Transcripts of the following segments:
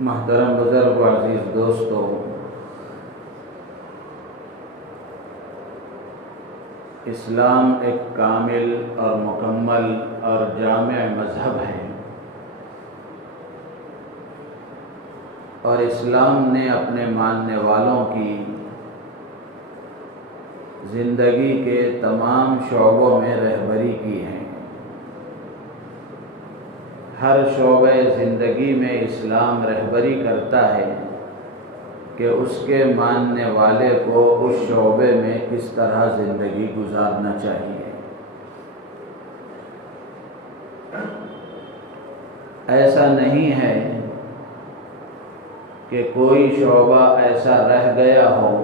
محترم بزرگ و عزیز دوستو، اسلام ایک کامل اور مکمل اور جامع مذہب ہے، اور اسلام نے اپنے ماننے والوں کی زندگی کے تمام شعبوں میں رہبری کی ہے۔ ہر شعبہ زندگی میں اسلام رہبری کرتا ہے کہ اس کے ماننے والے کو اس شعبے میں کس طرح زندگی گزارنا چاہیے۔ ایسا نہیں ہے کہ کوئی شعبہ ایسا رہ گیا ہو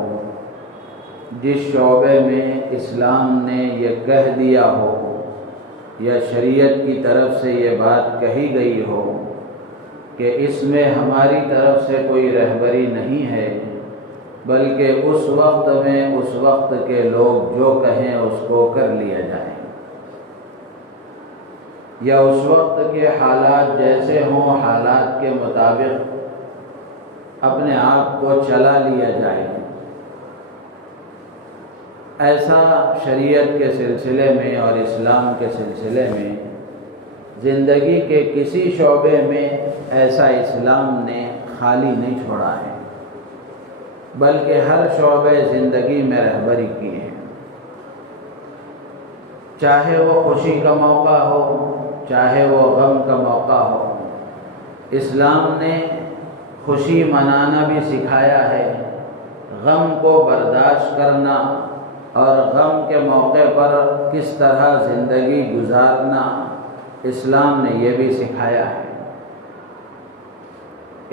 جس شعبے میں اسلام نے یہ کہہ دیا ہو یا شریعت کی طرف سے یہ بات کہی گئی ہو کہ اس میں ہماری طرف سے کوئی رہبری نہیں ہے، بلکہ اس وقت میں اس وقت کے لوگ جو کہیں اس کو کر لیا جائے، یا اس وقت کے حالات جیسے ہوں حالات کے مطابق اپنے آپ کو چلا لیا جائے۔ ایسا شریعت کے سلسلے میں اور اسلام کے سلسلے میں زندگی کے کسی شعبے میں ایسا اسلام نے خالی نہیں چھوڑا ہے، بلکہ ہر شعبے زندگی میں رہبری کی ہے۔ چاہے وہ خوشی کا موقع ہو، چاہے وہ غم کا موقع ہو، اسلام نے خوشی منانا بھی سکھایا ہے، غم کو برداشت کرنا اور غم کے موقع پر کس طرح زندگی گزارنا اسلام نے یہ بھی سکھایا ہے۔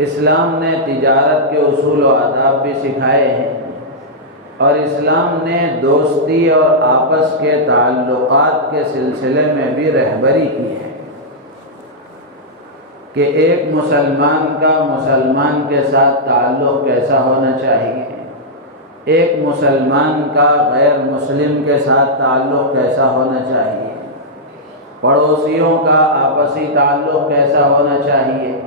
اسلام نے تجارت کے اصول و آداب بھی سکھائے ہیں، اور اسلام نے دوستی اور آپس کے تعلقات کے سلسلے میں بھی رہبری کی ہے کہ ایک مسلمان کا مسلمان کے ساتھ تعلق کیسا ہونا چاہیے، ایک مسلمان کا غیر مسلم کے ساتھ تعلق کیسا ہونا چاہیے، پڑوسیوں کا آپسی تعلق کیسا ہونا چاہیے،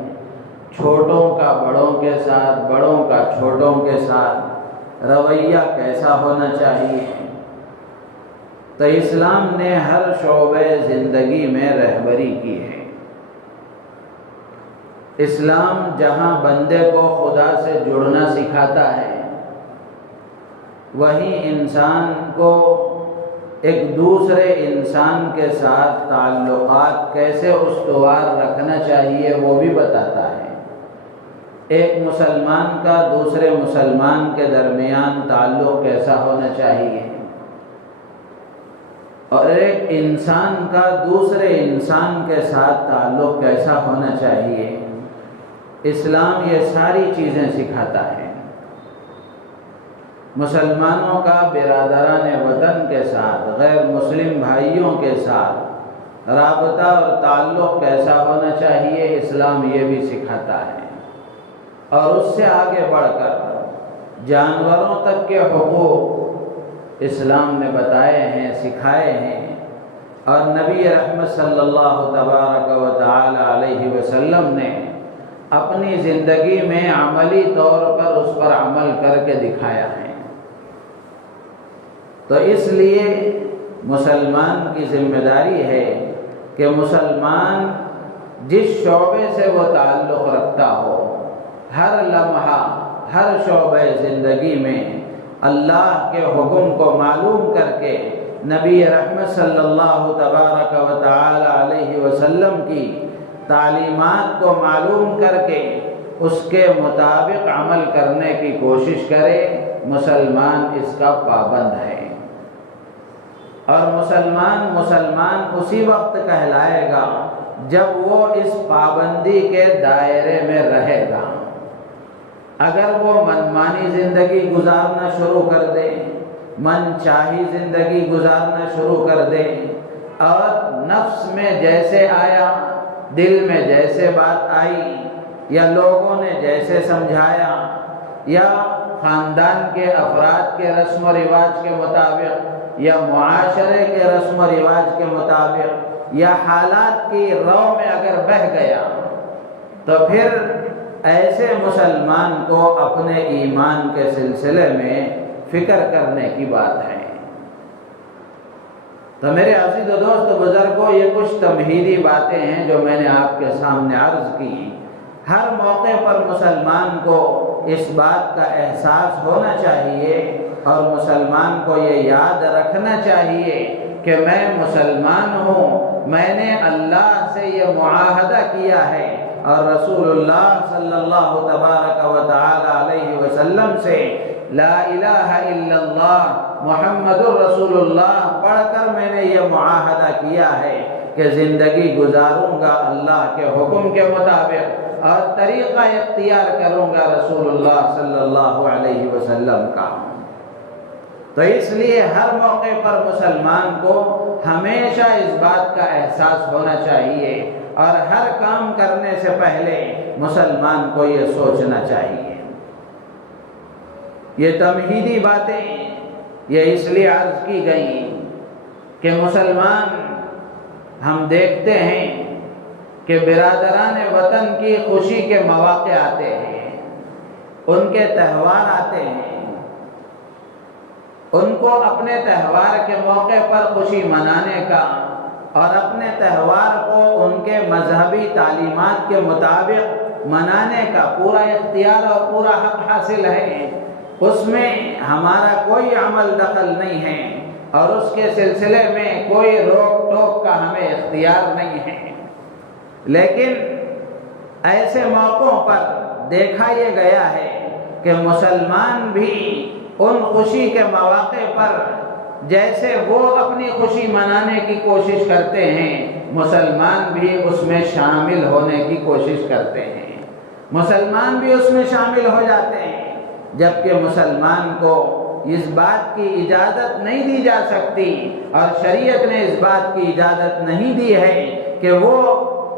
چھوٹوں کا بڑوں کے ساتھ، بڑوں کا چھوٹوں کے ساتھ رویہ کیسا ہونا چاہیے۔ تو اسلام نے ہر شعبہ زندگی میں رہبری کی ہے۔ اسلام جہاں بندے کو خدا سے جڑنا سکھاتا ہے، وہیں انسان کو ایک دوسرے انسان کے ساتھ تعلقات کیسے استوار رکھنا چاہیے وہ بھی بتاتا ہے۔ ایک مسلمان کا دوسرے مسلمان کے درمیان تعلق کیسا ہونا چاہیے، اور ایک انسان کا دوسرے انسان کے ساتھ تعلق کیسا ہونا چاہیے، اسلام یہ ساری چیزیں سکھاتا ہے۔ مسلمانوں کا برادران وطن کے ساتھ، غیر مسلم بھائیوں کے ساتھ رابطہ اور تعلق کیسا ہونا چاہیے، اسلام یہ بھی سکھاتا ہے۔ اور اس سے آگے بڑھ کر جانوروں تک کے حقوق اسلام نے بتائے ہیں، سکھائے ہیں، اور نبی رحمت صلی اللہ تبارک و تعالی علیہ وسلم نے اپنی زندگی میں عملی طور پر اس پر عمل کر کے دکھایا ہے۔ تو اس لیے مسلمان کی ذمہ داری ہے کہ مسلمان جس شعبے سے وہ تعلق رکھتا ہو، ہر لمحہ ہر شعبہ زندگی میں اللہ کے حکم کو معلوم کر کے نبی رحمت صلی اللہ تبارک و تعالی علیہ وسلم کی تعلیمات کو معلوم کر کے اس کے مطابق عمل کرنے کی کوشش کرے۔ مسلمان اس کا پابند ہے، اور مسلمان اسی وقت کہلائے گا جب وہ اس پابندی کے دائرے میں رہے گا۔ اگر وہ منمانی زندگی گزارنا شروع کر دے، من چاہی زندگی گزارنا شروع کر دے، اور نفس میں جیسے آیا، دل میں جیسے بات آئی، یا لوگوں نے جیسے سمجھایا، یا خاندان کے افراد کے رسم و رواج کے مطابق، یا معاشرے کے رسم و رواج کے مطابق، یا حالات کی رو میں اگر بہہ گیا، تو پھر ایسے مسلمان کو اپنے ایمان کے سلسلے میں فکر کرنے کی بات ہے۔ تو میرے عزیز و دوست بزرگوں، یہ کچھ تمہیدی باتیں ہیں جو میں نے آپ کے سامنے عرض کی۔ ہر موقع پر مسلمان کو اس بات کا احساس ہونا چاہیے اور مسلمان کو یہ یاد رکھنا چاہیے کہ میں مسلمان ہوں، میں نے اللہ سے یہ معاہدہ کیا ہے اور رسول اللہ صلی اللہ تبارک و تعالی علیہ وسلم سے لا الہ الا اللہ محمد الرسول اللہ پڑھ کر میں نے یہ معاہدہ کیا ہے کہ زندگی گزاروں گا اللہ کے حکم کے مطابق اور طریقہ اختیار کروں گا رسول اللہ صلی اللہ علیہ وسلم کا۔ تو اس لیے ہر موقع پر مسلمان کو ہمیشہ اس بات کا احساس ہونا چاہیے اور ہر کام کرنے سے پہلے مسلمان کو یہ سوچنا چاہیے۔ یہ تمہیدی باتیں یہ اس لیے عرض کی گئی کہ مسلمان ہم دیکھتے ہیں کہ برادران وطن کی خوشی کے مواقع آتے ہیں، ان کے تہوار آتے ہیں، ان کو اپنے تہوار کے موقع پر خوشی منانے کا اور اپنے تہوار کو ان کے مذہبی تعلیمات کے مطابق منانے کا پورا اختیار اور پورا حق حاصل ہے، اس میں ہمارا کوئی عمل دخل نہیں ہے اور اس کے سلسلے میں کوئی روک ٹوک کا ہمیں اختیار نہیں ہے۔ لیکن ایسے موقعوں پر دیکھا یہ گیا ہے کہ مسلمان بھی ان خوشی کے مواقع پر جیسے وہ اپنی خوشی منانے کی کوشش کرتے ہیں، مسلمان بھی اس میں شامل ہونے کی کوشش کرتے ہیں، مسلمان بھی اس میں شامل ہو جاتے ہیں، جبکہ مسلمان کو اس بات کی اجازت نہیں دی جا سکتی اور شریعت نے اس بات کی اجازت نہیں دی ہے کہ وہ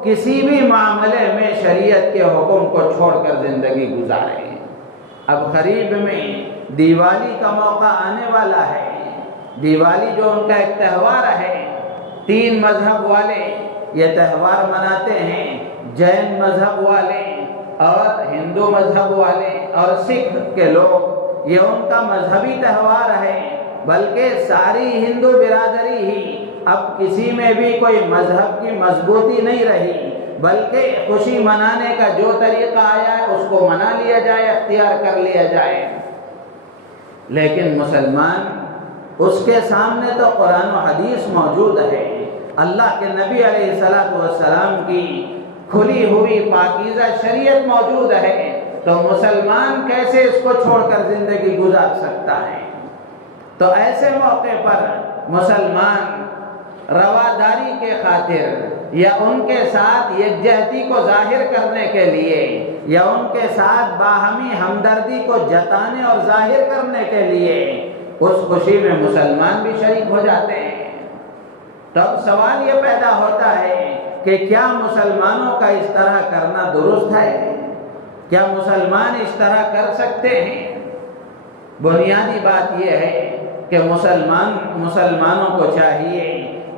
کسی بھی معاملے میں شریعت کے حکم کو چھوڑ کر زندگی گزارے۔ اب قریب میں دیوالی کا موقع آنے والا ہے۔ دیوالی جو ان کا ایک تہوار ہے، 3 مذہب والے یہ تہوار مناتے ہیں، جین مذہب والے اور ہندو مذہب والے اور سکھ کے لوگ، یہ ان کا مذہبی تہوار ہے۔ بلکہ ساری ہندو برادری ہی اب کسی میں بھی کوئی مذہب کی مضبوطی نہیں رہی، بلکہ خوشی منانے کا جو طریقہ آیا ہے اس کو منا لیا جائے، اختیار کر لیا جائے۔ لیکن مسلمان، اس کے سامنے تو قرآن و حدیث موجود ہے، اللہ کے نبی علیہ السلام کی کھلی ہوئی پاکیزہ شریعت موجود ہے، تو مسلمان کیسے اس کو چھوڑ کر زندگی گزار سکتا ہے؟ تو ایسے موقع پر مسلمان رواداری کے خاطر یا ان کے ساتھ یکجہتی کو ظاہر کرنے کے لیے یا ان کے ساتھ باہمی ہمدردی کو جتانے اور ظاہر کرنے کے لیے اس خوشی میں مسلمان بھی شریک ہو جاتے ہیں۔ تب سوال یہ پیدا ہوتا ہے کہ کیا مسلمانوں کا اس طرح کرنا درست ہے؟ کیا مسلمان اس طرح کر سکتے ہیں؟ بنیادی بات یہ ہے کہ مسلمانوں کو چاہیے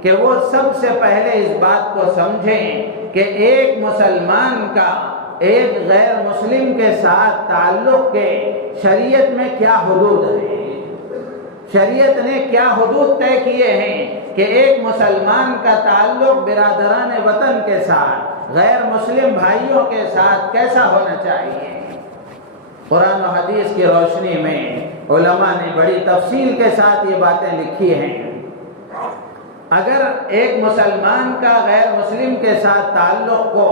کہ وہ سب سے پہلے اس بات کو سمجھیں کہ ایک مسلمان کا ایک غیر مسلم کے ساتھ تعلق کے شریعت میں کیا حدود ہیں، شریعت نے کیا حدود طے کیے ہیں کہ ایک مسلمان کا تعلق برادران وطن کے ساتھ، غیر مسلم بھائیوں کے ساتھ کیسا ہونا چاہیے۔ قرآن و حدیث کی روشنی میں علماء نے بڑی تفصیل کے ساتھ یہ باتیں لکھی ہیں۔ اگر ایک مسلمان کا غیر مسلم کے ساتھ تعلق کو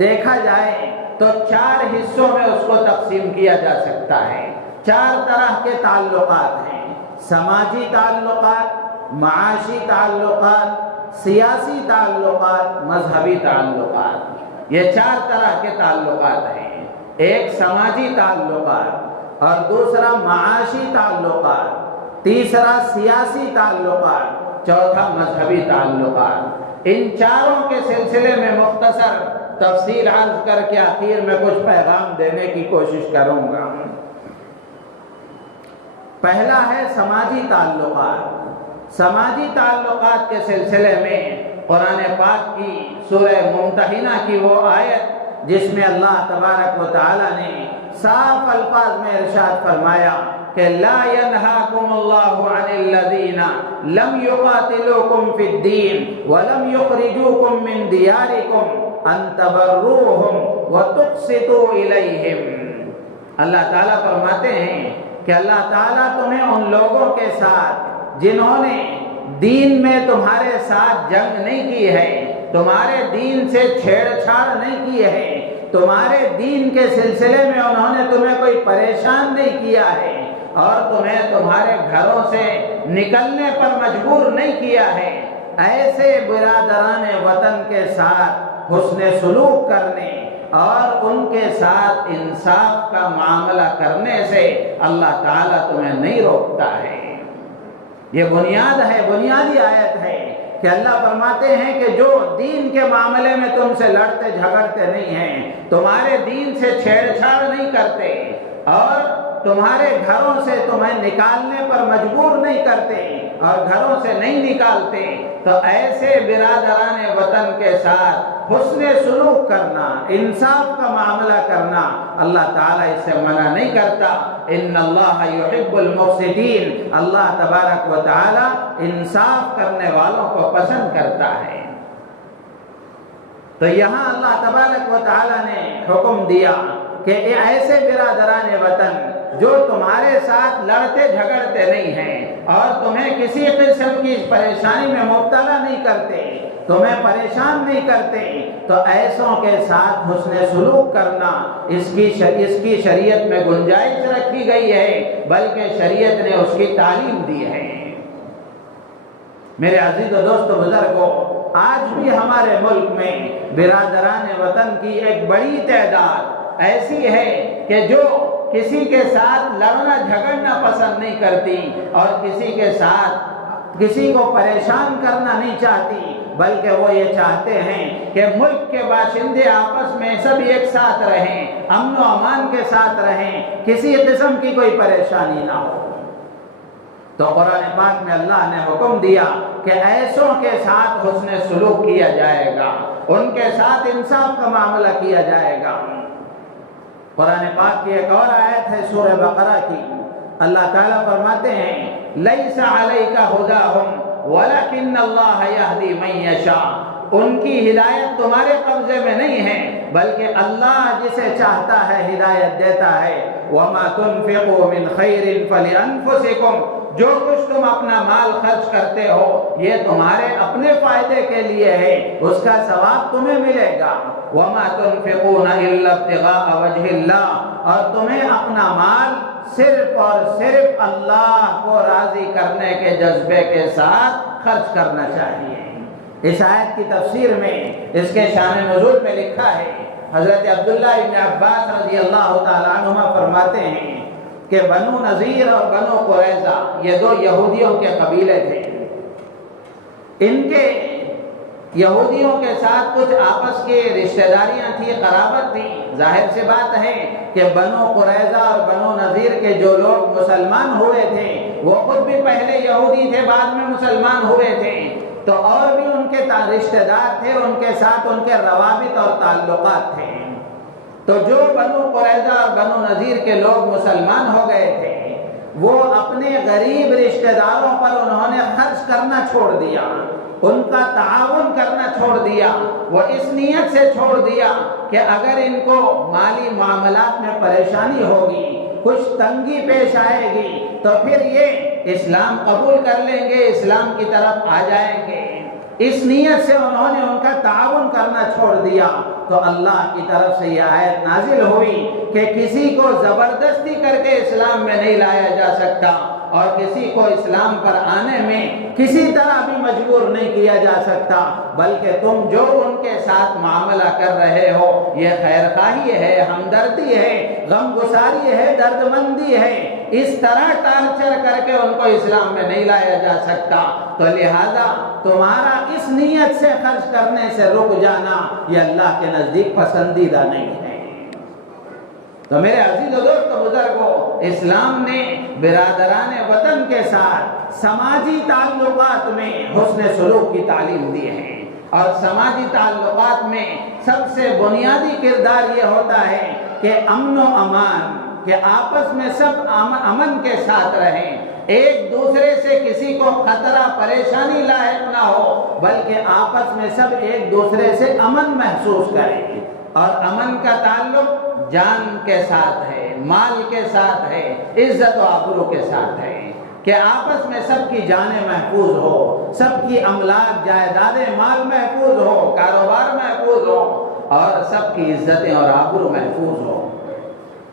دیکھا جائے تو 4 حصوں میں اس کو تقسیم کیا جا سکتا ہے۔ 4 طرح کے تعلقات ہیں: سماجی تعلقات، معاشی تعلقات، سیاسی تعلقات، مذہبی تعلقات۔ یہ 4 طرح کے تعلقات ہیں۔ ایک سماجی تعلقات اور دوسرا معاشی تعلقات، تیسرا سیاسی تعلقات، چوتھا مذہبی تعلقات۔ ان چاروں کے سلسلے میں مختصر تفصیل عرض کر کے آخر میں کچھ پیغام دینے کی کوشش کروں گا۔ پہلا ہے سماجی تعلقات۔ سماجی تعلقات کے سلسلے میں قرآن پاک کی سورہ ممتحنہ کی وہ آیت جس میں اللہ تبارک و تعالی نے صاف الفاظ میں ارشاد فرمایا کہ لا ينهاكم الله عن الذين لم يقاتلوكم في الدين ولم يخرجوكم من دياركم ان تبروهم وتقسطوا اليهم۔ اللہ تعالیٰ فرماتے ہیں کہ اللہ تعالیٰ تمہیں ان لوگوں کے ساتھ جنہوں نے دین میں تمہارے ساتھ جنگ نہیں کی ہے، تمہارے دین سے چھیڑ چھاڑ نہیں کی ہے، تمہارے دین کے سلسلے میں انہوں نے تمہیں کوئی پریشان نہیں کیا ہے، اور تمہیں تمہارے گھروں سے نکلنے پر مجبور نہیں کیا ہے، ایسے برادران وطن کے ساتھ حسن سلوک کرنے اور ان کے ساتھ انصاف کا معاملہ کرنے سے اللہ تعالیٰ تمہیں نہیں روکتا ہے۔ یہ بنیاد ہے، بنیادی آیت ہے کہ اللہ فرماتے ہیں کہ جو دین کے معاملے میں تم سے لڑتے جھگڑتے نہیں ہیں، تمہارے دین سے چھیڑ چھاڑ نہیں کرتے اور تمہارے گھروں سے تمہیں نکالنے پر مجبور نہیں کرتے اور گھروں سے نہیں نکالتے، تو ایسے برادران وطن کے ساتھ حسن سلوک کرنا، انصاف کا معاملہ کرنا اللہ تعالیٰ اس سے منع نہیں کرتا۔ ان اللہ یحب المقسطین، اللہ تبارک و تعالیٰ انصاف کرنے والوں کو پسند کرتا ہے۔ تو یہاں اللہ تبارک و تعالیٰ نے حکم دیا کہ ایسے برادران وطن جو تمہارے ساتھ لڑتے جھگڑتے نہیں ہیں اور تمہیں کسی قسم کی پریشانی میں مبتلا نہیں کرتے، تمہیں پریشان نہیں کرتے، تو ایسوں کے ساتھ حسن سلوک کرنا اس کی شریعت میں گنجائش رکھی گئی ہے، بلکہ شریعت نے اس کی تعلیم دی ہے۔ میرے عزیز و دوست و بزرگوں، آج بھی ہمارے ملک میں برادران وطن کی ایک بڑی تعداد ایسی ہے کہ جو کسی کے ساتھ لڑنا جھگڑنا پسند نہیں کرتی اور کسی کے ساتھ کسی کو پریشان کرنا نہیں چاہتی، بلکہ وہ یہ چاہتے ہیں کہ ملک کے باشندے آپس میں سب ایک ساتھ رہیں، امن و امان کے ساتھ رہیں، کسی قسم کی کوئی پریشانی نہ ہو۔ تو قرآن پاک میں اللہ نے حکم دیا کہ ایسوں کے ساتھ حسن سلوک کیا جائے گا، ان کے ساتھ انصاف کا معاملہ کیا جائے گا۔ قرآن پاک کی ایک اور آیت ہے سورہ بقرہ کی، اللہ تعالیٰ فرماتے ہیں لیس علیک ھداھم ولکن اللہ یہدی من یشاء، ان کی ہدایت تمہارے قبضے میں نہیں ہے بلکہ اللہ جسے چاہتا ہے ہدایت دیتا ہے۔ وما تنفقوا من خیر فلانفسکم، جو کچھ تم اپنا مال خرچ کرتے ہو یہ تمہارے اپنے فائدے کے لیے ہے، اس کا ثواب تمہیں ملے گا۔ وما تنفقون الا ابتغاء وجہ اللہ، اور تمہیں اپنا مال صرف اور صرف اللہ کو راضی کرنے کے جذبے کے ساتھ خرچ کرنا چاہیے۔ اس آیت کی تفسیر میں اس کے شان نزول میں لکھا ہے، حضرت عبداللہ ابن عباس رضی اللہ تعالیٰ عنہما فرماتے ہیں کہ بنو نذیر اور بنو قریظہ یہ دو یہودیوں کے قبیلے تھے، ان کے یہودیوں کے ساتھ کچھ آپس کی رشتہ داریاں تھی، قرابت تھی۔ ظاہر سی بات ہے کہ بنو قریظہ اور بنو نذیر کے جو لوگ مسلمان ہوئے تھے وہ خود بھی پہلے یہودی تھے، بعد میں مسلمان ہوئے تھے، تو اور بھی ان کے رشتہ دار تھے، ان کے ساتھ ان کے روابط اور تعلقات تھے۔ تو جو بنو قریظہ اور بنو نذیر کے لوگ مسلمان ہو گئے تھے وہ اپنے غریب رشتہ داروں پر انہوں نے خرچ کرنا چھوڑ دیا، ان کا تعاون کرنا چھوڑ دیا، وہ اس نیت سے چھوڑ دیا کہ اگر ان کو مالی معاملات میں پریشانی ہوگی، کچھ تنگی پیش آئے گی تو پھر یہ اسلام قبول کر لیں گے، اسلام کی طرف آ جائیں گے۔ اس نیت سے انہوں نے ان کا تعاون کرنا چھوڑ دیا، تو اللہ کی طرف سے یہ آیت نازل ہوئی کہ کسی کو زبردستی کر کے اسلام میں نہیں لایا جا سکتا اور کسی کو اسلام پر آنے میں کسی طرح بھی مجبور نہیں کیا جا سکتا، بلکہ تم جو ان کے ساتھ معاملہ کر رہے ہو یہ خیر خواہی ہے، ہمدردی ہے، غم گساری ہے، درد مندی ہے، اس طرح ٹارچر کر کے ان کو اسلام میں نہیں لایا جا سکتا۔ تو لہذا تمہارا اس نیت سے خرچ کرنے سے رک جانا یہ اللہ کے نزدیک پسندیدہ نہیں ہے۔ تو میرے عزیز و دوست و بزرگوں، اسلام نے برادران وطن کے ساتھ سماجی تعلقات میں حسن سلوک کی تعلیم دی ہے۔ اور سماجی تعلقات میں سب سے بنیادی کردار یہ ہوتا ہے کہ امن و امان، کہ آپس میں سب امن کے ساتھ رہیں، ایک دوسرے سے کسی کو خطرہ پریشانی لاحق نہ ہو، بلکہ آپس میں سب ایک دوسرے سے امن محسوس کریں۔ اور امن کا تعلق جان کے ساتھ ہے، مال کے ساتھ ہے، عزت و آبرو کے ساتھ ہے، کہ آپس میں سب کی جانیں محفوظ ہو، سب کی املاک جائیدادیں مال محفوظ ہو، کاروبار محفوظ ہو، اور سب کی عزتیں اور آبرو محفوظ ہو۔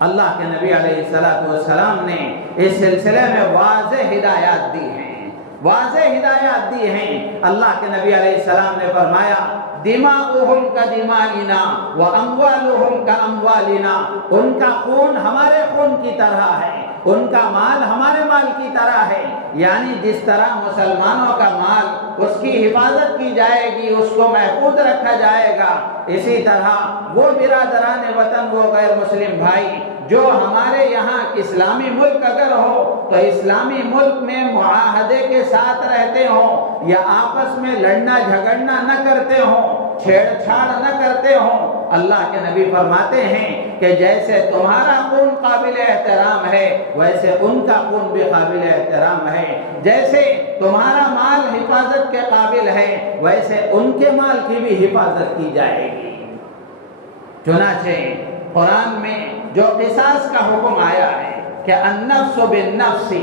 اللہ کے نبی علیہ السلام نے اس سلسلے میں واضح ہدایات دی ہیں، واضح ہدایات دی ہیں۔ اللہ کے نبی علیہ السلام نے فرمایا دماؤہم کا دمائنا واموالہم کا اموالنا، ان کا خون ہمارے خون کی طرح ہے، ان کا مال ہمارے مال کی طرح ہے، یعنی جس طرح مسلمانوں کا مال اس کی حفاظت کی جائے گی، اس کو محفوظ رکھا جائے گا، اسی طرح وہ برادران وطن، وہ غیر مسلم بھائی جو ہمارے یہاں اسلامی ملک اگر ہو تو اسلامی ملک میں معاہدے کے ساتھ رہتے ہوں، یا آپس میں لڑنا جھگڑنا نہ کرتے ہوں، چھیڑ چھاڑ نہ کرتے ہوں۔ اللہ کے نبی فرماتے ہیں کہ جیسے تمہارا خون قابل احترام ہے ویسے ان کا خون بھی قابل احترام ہے، جیسے تمہارا مال حفاظت کے قابل ہے ویسے ان کے مال کی بھی حفاظت کی جائے گی۔ چنانچہ قرآن میں جو قصاص کا حکم آیا ہے کہ النفس بالنفس،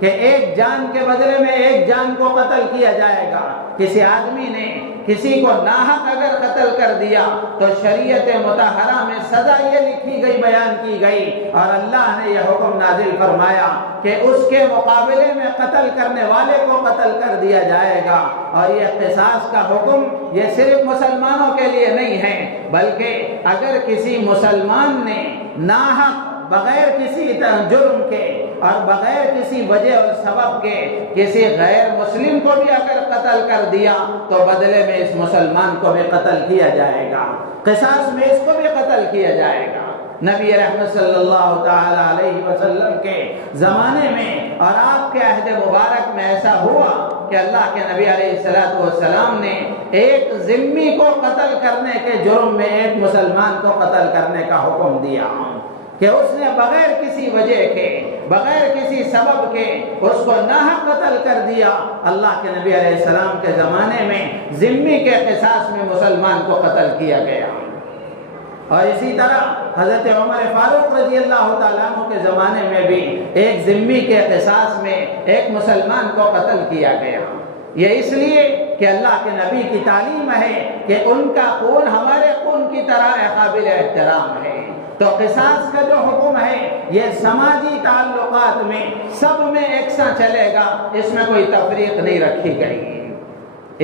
کہ ایک جان کے بدلے میں ایک جان کو قتل کیا جائے گا، کسی آدمی نے کسی کو ناحق اگر قتل کر دیا تو شریعت مطہرہ میں سزا یہ لکھی گئی، بیان کی گئی، اور اللہ نے یہ حکم نازل فرمایا کہ اس کے مقابلے میں قتل کرنے والے کو قتل کر دیا جائے گا۔ اور یہ قصاص کا حکم یہ صرف مسلمانوں کے لیے نہیں ہے، بلکہ اگر کسی مسلمان نے ناحق بغیر کسی جرم کے اور بغیر کسی وجہ اور سبب کے کسی غیر مسلم کو بھی اگر قتل کر دیا تو بدلے میں اس مسلمان کو بھی قتل کیا جائے گا، قصاص میں اس کو بھی قتل کیا جائے گا۔ نبی رحمت صلی اللہ تعالی علیہ وسلم کے زمانے میں اور آپ کے عہد مبارک میں ایسا ہوا کہ اللہ کے نبی علیہ السلام نے ایک ذمی کو قتل کرنے کے جرم میں ایک مسلمان کو قتل کرنے کا حکم دیا کہ اس نے بغیر کسی وجہ کے، بغیر کسی سبب کے اس کو ناحق قتل کر دیا۔ اللہ کے نبی علیہ السلام کے زمانے میں ذمی کے قصاص میں مسلمان کو قتل کیا گیا۔ اور اسی طرح حضرت عمر فاروق رضی اللہ تعالیٰ عنہ کے زمانے میں بھی ایک ذمی کے قصاص میں ایک مسلمان کو قتل کیا گیا۔ یہ اس لیے کہ اللہ کے نبی کی تعلیم ہے کہ ان کا خون ہمارے خون کی طرح قابل احترام ہے۔ تو قصاص کا جو حکم ہے یہ سماجی تعلقات میں سب میں یکساں چلے گا، اس میں کوئی تفریق نہیں رکھی گئی۔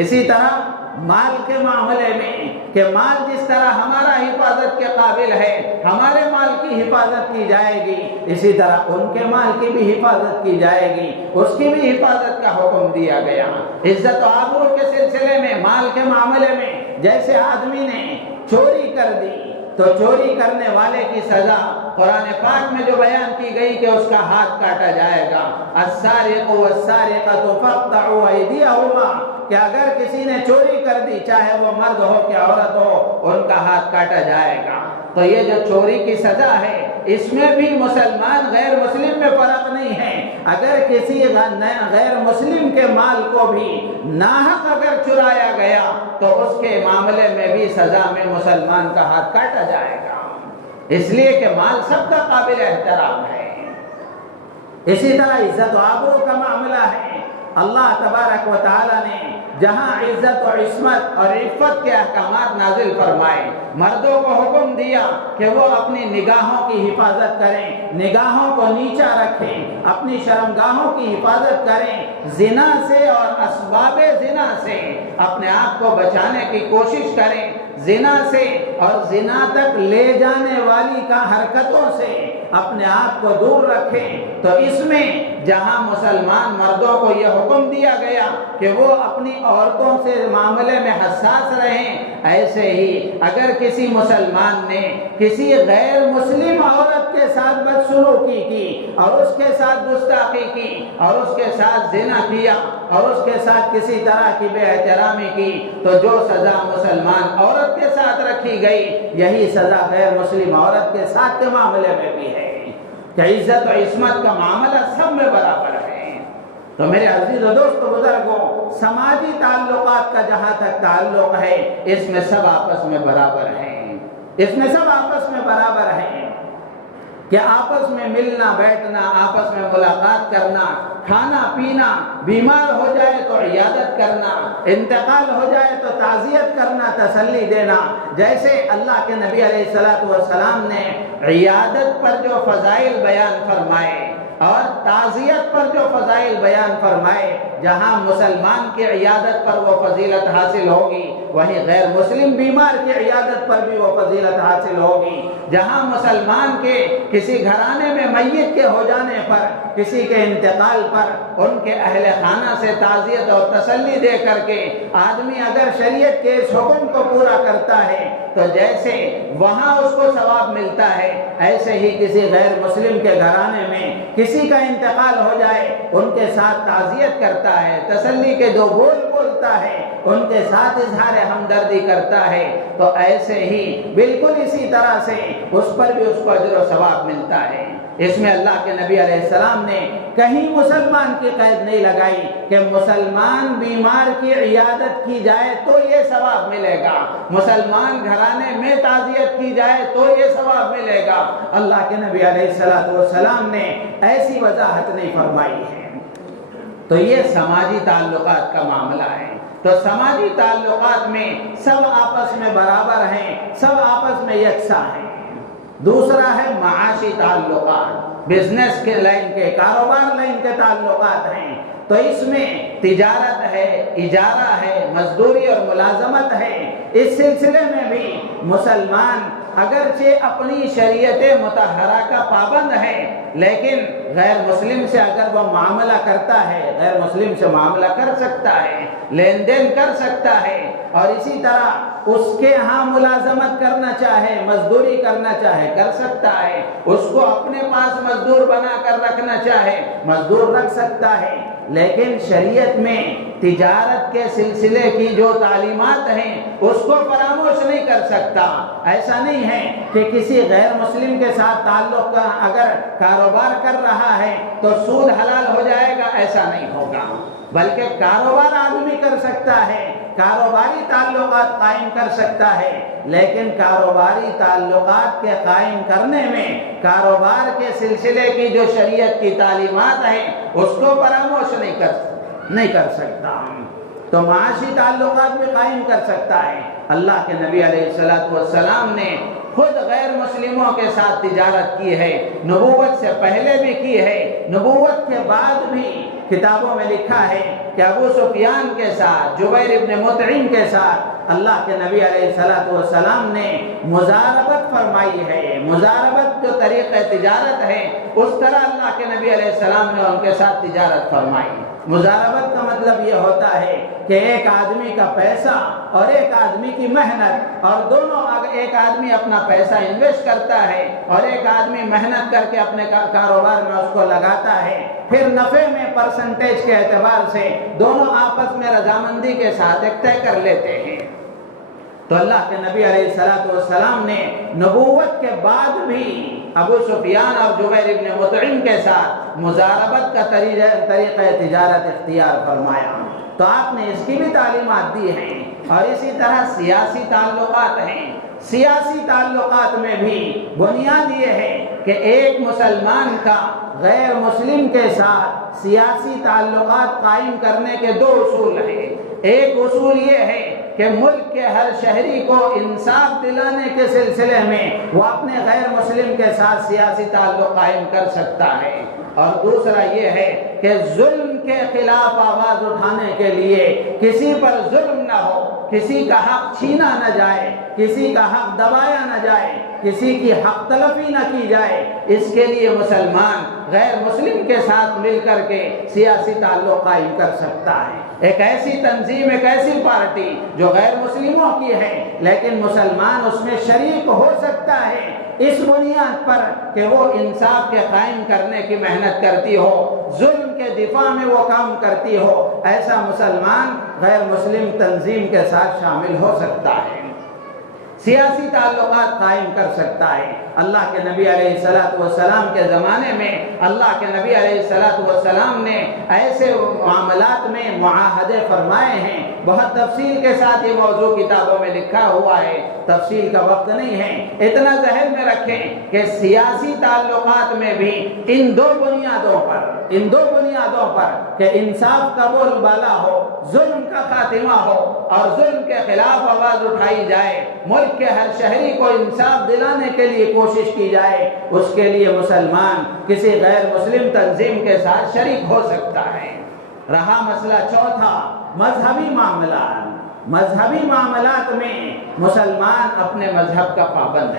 اسی طرح مال کے معاملے میں کہ مال جس طرح ہمارا حفاظت کے قابل ہے، ہمارے مال کی حفاظت کی جائے گی، اسی طرح ان کے مال کی بھی حفاظت کی جائے گی، اس کی بھی حفاظت کا حکم دیا گیا۔ عزت و آبرو کے سلسلے میں، مال کے معاملے میں جیسے آدمی نے چوری کر دی تو چوری کرنے والے کی سزا قرآن پاک میں جو بیان کی گئی کہ اس کا ہاتھ کاٹا جائے گا، السارق والسارقۃ فاقطعوا ایدیہما، کہ اگر کسی نے چوری کر دی چاہے وہ مرد ہو کہ عورت ہو، ان کا ہاتھ کاٹا جائے گا۔ تو یہ جو چوری کی سزا ہے اس میں بھی مسلمان غیر مسلم میں فرق نہیں ہے۔ اگر کسی غیر مسلم کے مال کو بھی ناحق اگر چرایا گیا تو اس کے معاملے میں بھی سزا میں مسلمان کا ہاتھ کاٹا جائے گا، اس لیے کہ مال سب کا قابل احترام ہے۔ اسی طرح عزت و آبرو کا معاملہ ہے، اللہ تبارک و تعالی نے جہاں عزت و عصمت اور عفت کے احکامات نازل فرمائے، مردوں کو حکم دیا کہ وہ اپنی نگاہوں کی حفاظت کریں، نگاہوں کو نیچا رکھیں، اپنی شرمگاہوں کی حفاظت کریں، زنا سے اور اسباب زنا سے اپنے آپ کو بچانے کی کوشش کریں، زنا سے اور زنا تک لے جانے والی کا حرکتوں سے اپنے آپ کو دور رکھیں۔ تو اس میں جہاں مسلمان مردوں کو یہ حکم دیا گیا کہ وہ اپنی عورتوں سے معاملے میں حساس رہیں، ایسے ہی اگر کسی مسلمان نے کسی غیر مسلم عورت کے ساتھ ساتھ بدسلوکی کی اور اس کے ساتھ گستاخی کی اور اس کے ساتھ زنا کیا اور اس کے ساتھ کسی طرح کی بے احترامی کی، تو جو سزا مسلمان عورت کے ساتھ رکھی گئی یہی سزا غیر مسلم عورت کے ساتھ کے معاملے میں بھی ہے کہ عزت و عصمت کا معاملہ سب میں برابر ہے۔ تو میرے عزیز و دوست و بزرگوں، سماجی تعلقات کا جہاں تک تعلق ہے اس میں سب آپس میں برابر ہیں، اس میں سب آپس میں برابر ہیں کہ آپس میں ملنا بیٹھنا، آپس میں ملاقات کرنا، کھانا پینا، بیمار ہو جائے تو عیادت کرنا، انتقال ہو جائے تو تعزیت کرنا، تسلی دینا۔ جیسے اللہ کے نبی علیہ السلام نے عیادت پر جو فضائل بیان فرمائے اور تعزیت پر جو فضائل بیان فرمائے، جہاں مسلمان کی عیادت پر وہ فضیلت حاصل ہوگی وہیں غیر مسلم بیمار کی عیادت پر بھی وہ فضیلت حاصل ہوگی۔ جہاں مسلمان کے کسی گھرانے میں میت کے ہو جانے پر، کسی کے انتقال پر ان کے اہل خانہ سے تعزیت اور تسلی دے کر کے آدمی اگر شریعت کے اس حکم کو پورا کرتا ہے تو جیسے وہاں اس کو ثواب ملتا ہے، ایسے ہی کسی غیر مسلم کے گھرانے میں کسی کا انتقال ہو جائے ان کے ساتھ تعزیت کرتا ہے، تسلی کے دو بول بولتا ہے، ان کے ساتھ اظہار ہمدردی کرتا ہے، تو ایسے ہی بالکل اسی طرح سے اس پر بھی اس کو اجر و ثواب ملتا ہے۔ اس میں اللہ کے نبی علیہ السلام نے کہیں مسلمان کی قید نہیں لگائی کہ مسلمان بیمار کی عیادت کی جائے تو یہ ثواب ملے گا، مسلمان گھرانے میں تعزیت کی جائے تو یہ ثواب ملے گا۔ اللہ کے نبی علیہ السلام نے ایسی وضاحت نہیں فرمائی ہے۔ تو یہ سماجی تعلقات کا معاملہ ہے۔ تو سماجی تعلقات میں سب آپس میں برابر ہیں، سب آپس میں یکساں ہیں۔ دوسرا ہے معاشی تعلقات، بزنس کے لائن کے، کاروبار لائن کے تعلقات ہیں۔ تو اس میں تجارت ہے، اجارہ ہے، مزدوری اور ملازمت ہے۔ اس سلسلے میں بھی مسلمان اگرچہ اپنی شریعت مطہرہ کا پابند ہے، لیکن غیر مسلم سے اگر وہ معاملہ کرتا ہے، غیر مسلم سے معاملہ کر سکتا ہے، لین دین کر سکتا ہے، اور اسی طرح اس کے ہاں ملازمت کرنا چاہے، مزدوری کرنا چاہے کر سکتا ہے، اس کو اپنے پاس مزدور بنا کر رکھنا چاہے مزدور رکھ سکتا ہے۔ لیکن شریعت میں تجارت کے سلسلے کی جو تعلیمات ہیں اس کو فراموش نہیں کر سکتا۔ ایسا نہیں ہے کہ کسی غیر مسلم کے ساتھ تعلق کا اگر کاروبار کر رہا ہے تو سود حلال ہو جائے گا، ایسا نہیں ہوگا، بلکہ کاروبار آدمی کر سکتا ہے، کاروباری تعلقات قائم کر سکتا ہے، لیکن کاروباری تعلقات کے قائم کرنے میں کاروبار کے سلسلے کی جو شریعت کی تعلیمات ہیں اس کو فراموش نہیں کر سکتا۔ تو معاشی تعلقات بھی قائم کر سکتا ہے۔ اللہ کے نبی علیہ السلام نے خود غیر مسلموں کے ساتھ تجارت کی ہے، نبوت سے پہلے بھی کی ہے، نبوت کے بعد بھی کتابوں میں لکھا ہے کہ ابو سفیان کے ساتھ، جبیر ابن مطعم کے ساتھ اللہ کے نبی علیہ السلام نے مزاربت فرمائی ہے۔ مزاربت جو طریقہ تجارت ہے اس طرح اللہ کے نبی علیہ السلام نے ان کے ساتھ تجارت فرمائی۔ مزاربت کا مطلب یہ ہوتا ہے کہ ایک آدمی کا پیسہ اور ایک آدمی کی محنت، اور دونوں ایک آدمی اپنا پیسہ انویسٹ کرتا ہے اور ایک آدمی محنت کر کے اپنے کاروبار میں اس کو لگاتا ہے، پھر نفع میں پرسنٹیج کے اعتبار سے دونوں آپس میں رضامندی کے ساتھ ایک طے کر لیتے ہیں۔ تو اللہ کے نبی علیہ السلام نے نبوت کے بعد بھی ابو سفیان اور جبیر ابن مطعم کے ساتھ مزاربت کا طریقہ تجارت اختیار فرمایا۔ تو آپ نے اس کی بھی تعلیمات دی ہیں۔ اور اسی طرح سیاسی تعلقات ہیں۔ سیاسی تعلقات میں بھی بنیاد یہ ہے کہ ایک مسلمان کا غیر مسلم کے ساتھ سیاسی تعلقات قائم کرنے کے دو اصول ہیں۔ ایک اصول یہ ہے کہ ملک کے ہر شہری کو انصاف دلانے کے سلسلے میں وہ اپنے غیر مسلم کے ساتھ سیاسی تعلق قائم کر سکتا ہے، اور دوسرا یہ ہے کہ ظلم کے خلاف آواز اٹھانے کے لیے کسی پر ظلم نہ ہو، کسی کا حق چھینا نہ جائے، کسی کا حق دبایا نہ جائے، کسی کی حق تلفی نہ کی جائے، اس کے لیے مسلمان غیر مسلم کے ساتھ مل کر کے سیاسی تعلق قائم کر سکتا ہے۔ ایک ایسی تنظیم، ایک ایسی پارٹی جو غیر مسلموں کی ہے لیکن مسلمان اس میں شریک ہو سکتا ہے، اس بنیاد پر کہ وہ انصاف کے قائم کرنے کی محنت کرتی ہو، ظلم کے دفاع میں وہ کام کرتی ہو، ایسا مسلمان غیر مسلم تنظیم کے ساتھ شامل ہو سکتا ہے، سیاسی تعلقات قائم کر سکتا ہے۔ اللہ کے نبی علیہ السلام کے زمانے میں اللہ کے نبی علیہ السلام نے ایسے معاملات میں معاہدے فرمائے ہیں، بہت تفصیل کے ساتھ یہ موضوع کتابوں میں لکھا ہوا ہے، تفصیل کا وقت نہیں ہے، اتنا ذہن میں رکھیں کہ سیاسی تعلقات میں بھی ان دو بنیادوں پر کہ انصاف کا بول بالا ہو، ظلم کا خاتمہ ہو اور ظلم کے خلاف آواز اٹھائی جائے، ملک کے ہر شہری کو انصاف دلانے کے لیے کوشش کی جائے، اس کے لیے مسلمان کسی غیر مسلم تنظیم کے ساتھ شریک ہو سکتا ہے۔ رہا مسئلہ چوتھا، مذہبی معاملات میں مسلمان اپنے مذہب کا پابند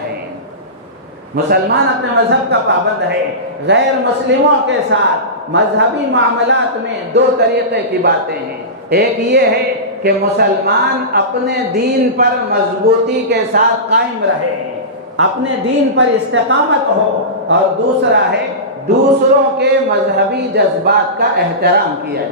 ہے، غیر مسلموں کے ساتھ مذہبی معاملات میں دو طریقے کی باتیں ہیں، ایک یہ ہے کہ مسلمان اپنے دین پر مضبوطی کے ساتھ قائم رہے، اپنے دین پر استقامت ہو، اور دوسرا ہے دوسروں کے مذہبی جذبات کا احترام کیا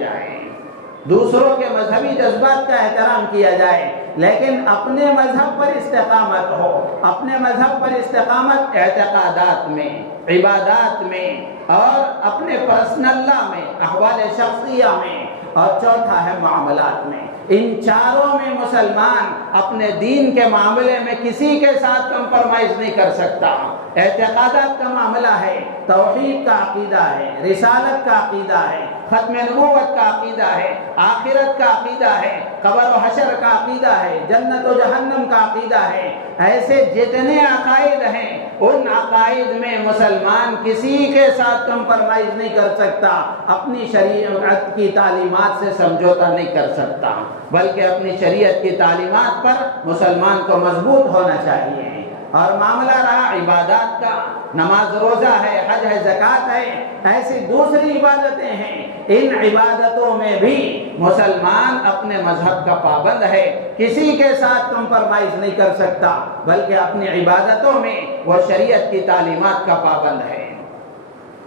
جائے، لیکن اپنے مذہب پر استقامت ہو، اپنے مذہب پر استقامت اعتقادات میں، عبادات میں اور اپنے پرسنل لا میں، احوال شخصیہ میں، اور چوتھا ہے معاملات میں۔ ان چاروں میں مسلمان اپنے دین کے معاملے میں کسی کے ساتھ کمپرمائز نہیں کر سکتا۔ اعتقادات کا معاملہ ہے، توحید کا عقیدہ ہے، رسالت کا عقیدہ ہے، ختم نبوت کا عقیدہ ہے، آخرت کا عقیدہ ہے، قبر و حشر کا عقیدہ ہے، جنت و جہنم کا عقیدہ ہے، ایسے جتنے عقائد ہیں ان عقائد میں مسلمان کسی کے ساتھ کمپرمائز نہیں کر سکتا، اپنی شریعت کی تعلیمات سے سمجھوتا نہیں کر سکتا، بلکہ اپنی شریعت کی تعلیمات پر مسلمان کو مضبوط ہونا چاہیے۔ اور معاملہ رہا عبادات کا، نماز روزہ ہے، حج ہے، زکوٰۃ ہے، ایسی دوسری عبادتیں ہیں، ان عبادتوں میں بھی مسلمان اپنے مذہب کا پابند ہے، کسی کے ساتھ کمپرمائز نہیں کر سکتا، بلکہ اپنی عبادتوں میں وہ شریعت کی تعلیمات کا پابند ہے۔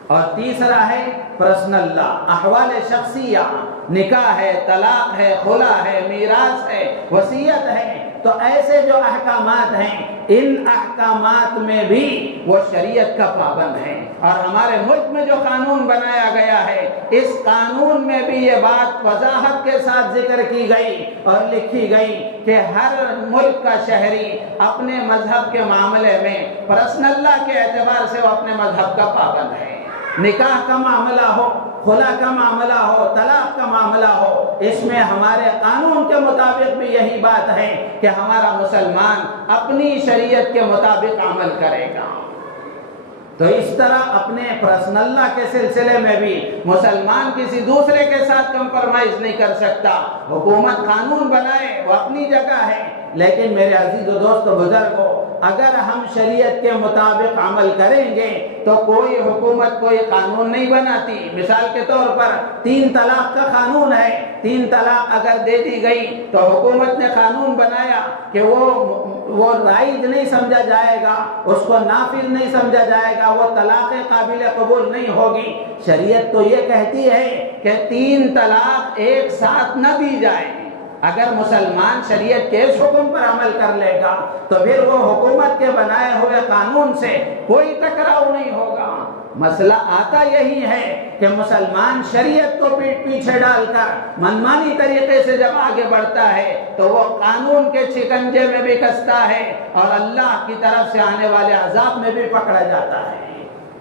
اور تیسرا ہے پرسنل لا، احوال شخصیہ، نکاح ہے، طلاق ہے، خلا ہے، میراث ہے، وصیت ہے، تو ایسے جو احکامات ہیں ان احکامات میں بھی وہ شریعت کا پابند ہے۔ اور ہمارے ملک میں جو قانون بنایا گیا ہے اس قانون میں بھی یہ بات وضاحت کے ساتھ ذکر کی گئی اور لکھی گئی کہ ہر ملک کا شہری اپنے مذہب کے معاملے میں پرسنل لا کے اعتبار سے وہ اپنے مذہب کا پابند ہے۔ نکاح کا معاملہ ہو، خلا کا معاملہ ہو، طلاق کا معاملہ ہو، اس میں ہمارے قانون کے مطابق بھی یہی بات ہے کہ ہمارا مسلمان اپنی شریعت کے مطابق عمل کرے گا۔ تو اس طرح اپنے پرسنل لا کے سلسلے میں بھی مسلمان کسی دوسرے کے ساتھ کمپرمائز نہیں کر سکتا۔ حکومت قانون بنائے وہ اپنی جگہ ہے، لیکن میرے عزیز و دوست بزرگوں، اگر ہم شریعت کے مطابق عمل کریں گے تو کوئی حکومت کوئی قانون نہیں بناتی۔ مثال کے طور پر 3 طلاق کا قانون ہے، 3 طلاق اگر دے دی گئی تو حکومت نے قانون بنایا کہ وہ رائج نہیں سمجھا جائے گا، اس کو نافذ نہیں سمجھا جائے گا، وہ طلاق قابل قبول نہیں ہوگی۔ شریعت تو یہ کہتی ہے کہ 3 طلاق ایک ساتھ نہ دی جائے۔ اگر مسلمان شریعت کے اس حکم پر عمل کر لے گا تو پھر وہ حکومت کے بنائے ہوئے قانون سے کوئی ٹکراؤ نہیں ہوگا۔ مسئلہ آتا یہی ہے کہ مسلمان شریعت کو پیچھے ڈال کر منمانی طریقے سے جب آگے بڑھتا ہے تو وہ قانون کے شکنجے میں بھی کستا ہے اور اللہ کی طرف سے آنے والے عذاب میں بھی پکڑا جاتا ہے۔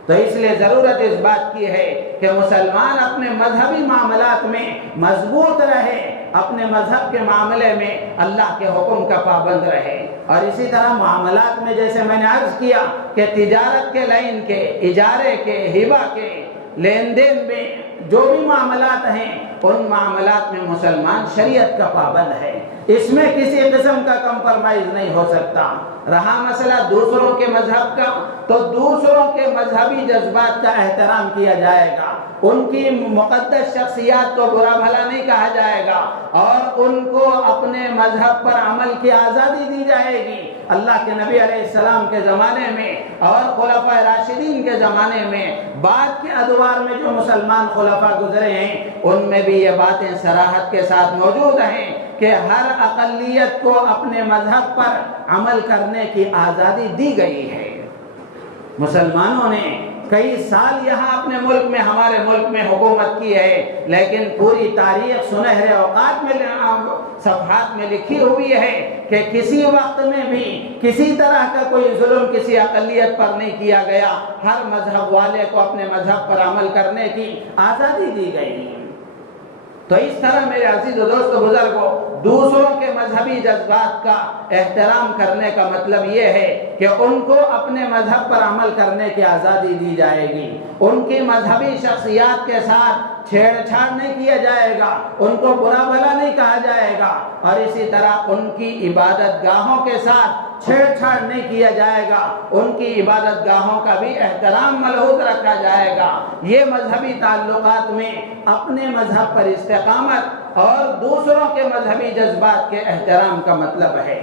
تو اس لیے ضرورت اس بات کی ہے کہ مسلمان اپنے مذہبی معاملات میں مضبوط رہے، اپنے مذہب کے معاملے میں اللہ کے حکم کا پابند رہے۔ اور اسی طرح معاملات میں جیسے میں نے عرض کیا کہ تجارت کے لائن کے، اجارے کے، ہبہ کے، لین دین میں جو بھی معاملات ہیں ان معاملات میں مسلمان شریعت کا پابند ہے۔ اس میں کسی قسم کا کمپرمائز نہیں ہو سکتا۔ رہا مسئلہ دوسروں کے مذہب کا، تو دوسروں کے مذہبی جذبات کا احترام کیا جائے گا، ان کی مقدس شخصیات کو برا بھلا نہیں کہا جائے گا، اور ان کو اپنے مذہب پر عمل کی آزادی دی جائے گی۔ اللہ کے نبی علیہ السلام کے زمانے میں اور خلفائے راشدین کے زمانے میں بعد کے ادوار میں جو مسلمان خلفاء گزرے ہیں، ان میں بھی یہ باتیں صراحت کے ساتھ موجود ہیں کہ ہر اقلیت کو اپنے مذہب پر عمل کرنے کی آزادی دی گئی ہے۔ مسلمانوں نے کئی سال یہاں اپنے ملک میں، ہمارے ملک میں حکومت کی ہے، لیکن پوری تاریخ سنہرے اوقات میں صفحات میں لکھی ہوئی ہے کہ کسی وقت میں بھی کسی طرح کا کوئی ظلم کسی اقلیت پر نہیں کیا گیا، ہر مذہب والے کو اپنے مذہب پر عمل کرنے کی آزادی دی گئی۔ تو اس طرح میرے عزیز و دوست و بزرگوں، دوسروں کے مذہبی جذبات کا احترام کرنے کا مطلب یہ ہے کہ ان کو اپنے مذہب پر عمل کرنے کی آزادی دی جائے گی، ان کی مذہبی شخصیات کے ساتھ چھیڑ چھاڑ نہیں کیا جائے گا، ان کو برا بھلا نہیں کہا جائے گا، اور اسی طرح ان کی عبادت گاہوں کے ساتھ چھیڑ چھاڑ نہیں کیا جائے گا، ان کی عبادت گاہوں کا بھی احترام ملحوظ رکھا جائے گا۔ یہ مذہبی تعلقات میں اپنے مذہب پر استقامت اور دوسروں کے مذہبی جذبات کے احترام کا مطلب ہے۔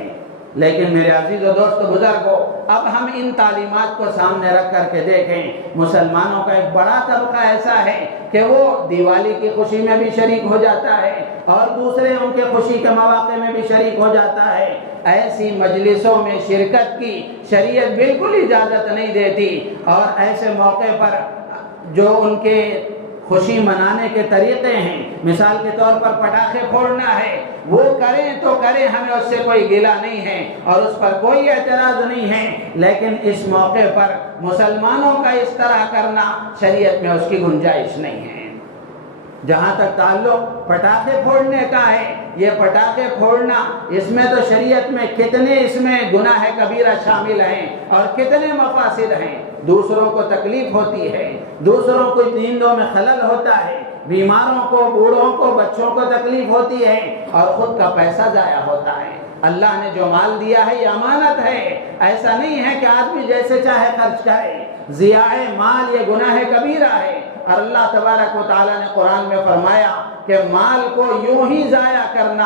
لیکن میرے عزیز و دوست و بزرگوں، اب ہم ان تعلیمات کو سامنے رکھ کر کے دیکھیں، مسلمانوں کا ایک بڑا طبقہ ایسا ہے کہ وہ دیوالی کی خوشی میں بھی شریک ہو جاتا ہے اور دوسرے ان کے خوشی کے مواقع میں بھی شریک ہو جاتا ہے۔ ایسی مجلسوں میں شرکت کی شریعت بالکل اجازت نہیں دیتی، اور ایسے موقع پر جو ان کے خوشی منانے کے طریقے ہیں، مثال کے طور پر پٹاخے پھوڑنا ہے، وہ کریں تو کریں، ہمیں اس سے کوئی گلہ نہیں ہے اور اس پر کوئی اعتراض نہیں ہے، لیکن اس موقع پر مسلمانوں کا اس طرح کرنا شریعت میں اس کی گنجائش نہیں ہے۔ جہاں تک تعلق پٹاخے پھوڑنے کا ہے، یہ پٹاخے پھوڑنا، اس میں تو شریعت میں کتنے اس میں گناہ کبیرہ شامل ہیں اور کتنے مفاسد ہیں۔ دوسروں کو تکلیف ہوتی ہے، دوسروں کو نیندوں میں خلل ہوتا ہے، بیماروں کو، بوڑھوں کو، بچوں کو تکلیف ہوتی ہے، اور خود کا پیسہ ضائع ہوتا ہے۔ اللہ نے جو مال دیا ہے یہ امانت ہے، ایسا نہیں ہے کہ آدمی جیسے چاہے خرچ کرے۔ ضیاع مال یہ گناہ کبیرہ ہے، اور اللہ تبارک و تعالیٰ نے قرآن میں فرمایا کہ مال کو یوں ہی ضائع کرنا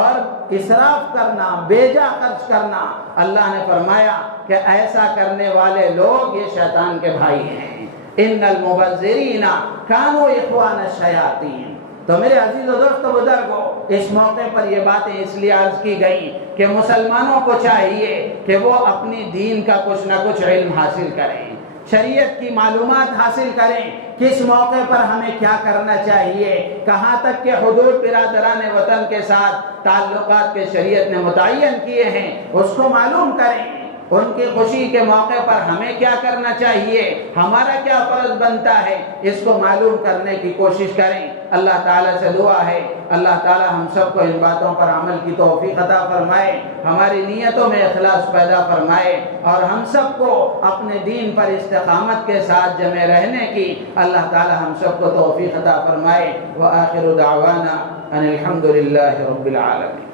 اور اسراف کرنا، بیجا خرچ کرنا، اللہ نے فرمایا کہ ایسا کرنے والے لوگ یہ شیطان کے بھائی ہیں۔ ان المبذرین کانوا اخوان الشیاطین۔ تو میرے عزیز و دوست و بزرگوں، اس موقع پر یہ باتیں اس لیے عرض کی گئی کہ مسلمانوں کو چاہیے کہ وہ اپنی دین کا کچھ نہ کچھ علم حاصل کریں، شریعت کی معلومات حاصل کریں، کس موقع پر ہمیں کیا کرنا چاہیے، کہاں تک کہ حدود برادران وطن کے ساتھ تعلقات کے شریعت نے متعین کیے ہیں، اس کو معلوم کریں۔ ان کی خوشی کے موقع پر ہمیں کیا کرنا چاہیے، ہمارا کیا فرض بنتا ہے، اس کو معلوم کرنے کی کوشش کریں۔ اللہ تعالیٰ سے دعا ہے اللہ تعالیٰ ہم سب کو ان باتوں پر عمل کی توفیق عطا فرمائے، ہماری نیتوں میں اخلاص پیدا فرمائے، اور ہم سب کو اپنے دین پر استقامت کے ساتھ جمے رہنے کی اللہ تعالیٰ ہم سب کو توفیق عطا فرمائے۔ وآخر دعوانا ان الحمد للہ رب العالمین۔